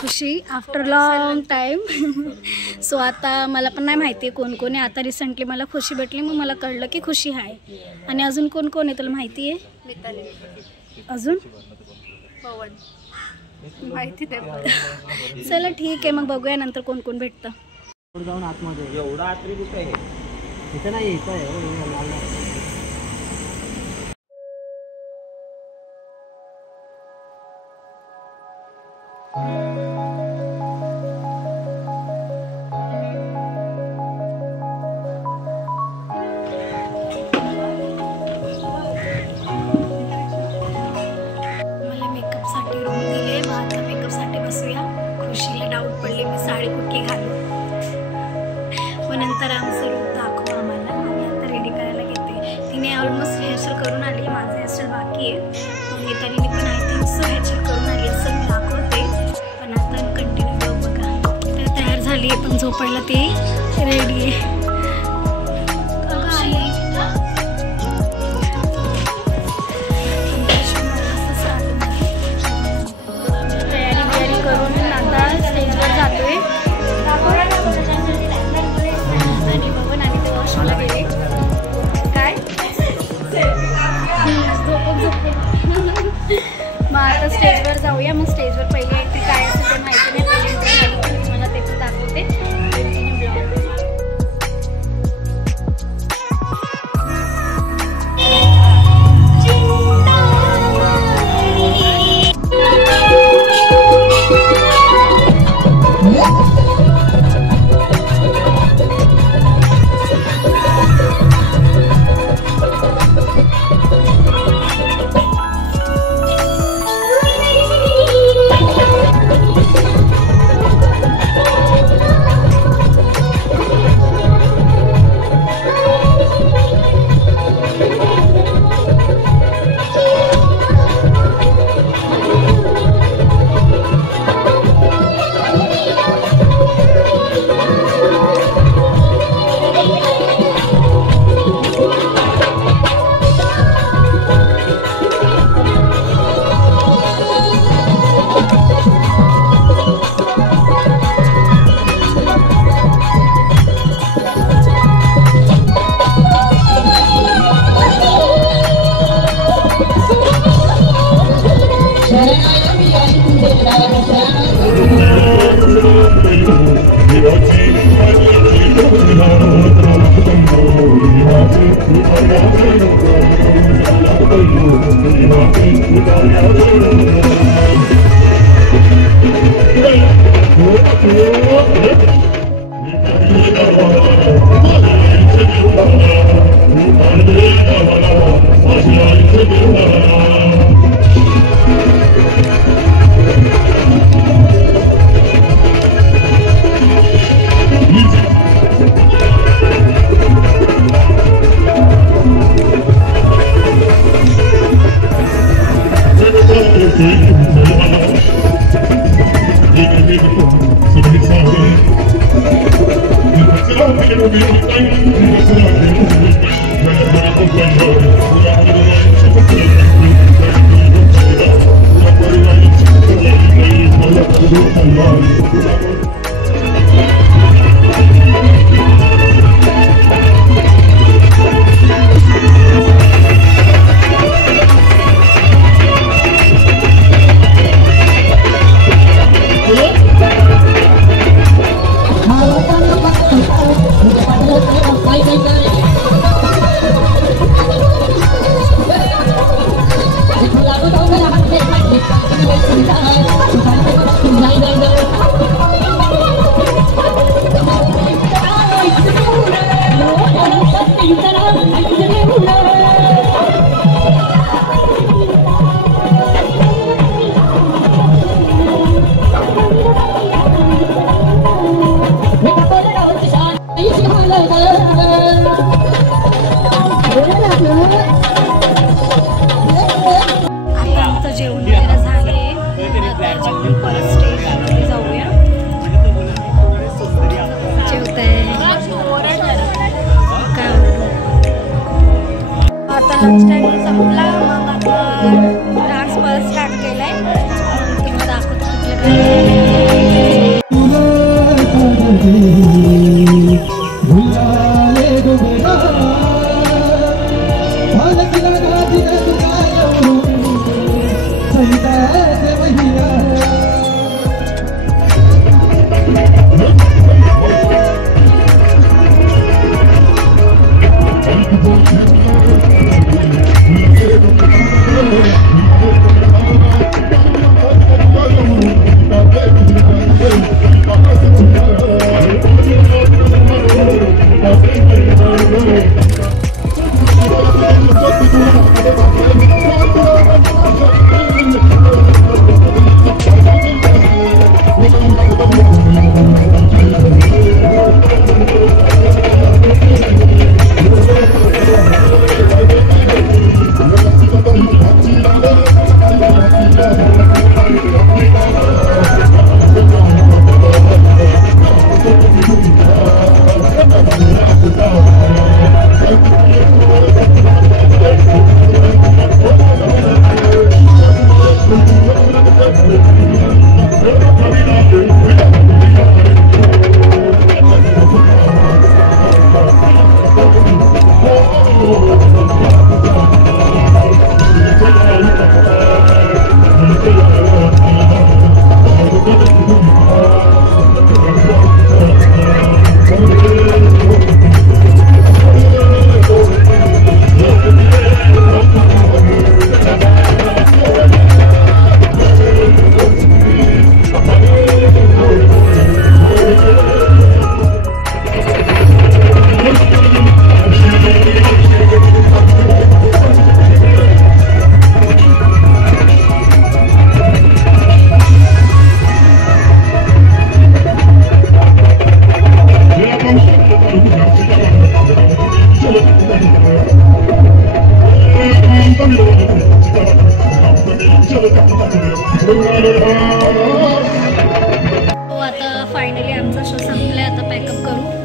खुशी after long time. सो आता मला पण नाही माहिती आहे कोण कोण आहे. आता रिसेंटली मला खुशी भेटली, मग मला कळलं की खुशी आहे. आणि अजून कोण कोण आहे तुला माहिती आहे? अजून माहिती नाही. चला ठीक आहे, मग बघूया नंतर कोण कोण भेटतं. जाऊन आतमध्ये एवढा आतरी कुठे आहे? इथं नाही, इथं आहे. ऑलमोस्ट हेअरस्टाईल करून आली. माझं हेअरस्टाईल बाकी आहे. मग मितालीने पण आय थिंक सो हेअरस्टाईल करून आली असं मी दाखवते. पण आता कंटिन्यू बघा. तर तयार झाली आहे, पण झोपायला ती रेडी आहे. तयारी करून आता स्टेजवर जातोय. आणि बघून आणि ते वॉशरूमला गेले. मग आता स्टेजवर जाऊया. मग स्टेजवर पहिले येते काय असं ते माहिती नाही. पहिले तुम्हाला ते पण दाखवते. लंच टाइम संपला, मग आता डान्स परत स्टार्ट केलाय. तुम्हाला दाखवतो कुठलं काय. आता फायनली आमचा शो संपलाय. आता पॅकअप करू.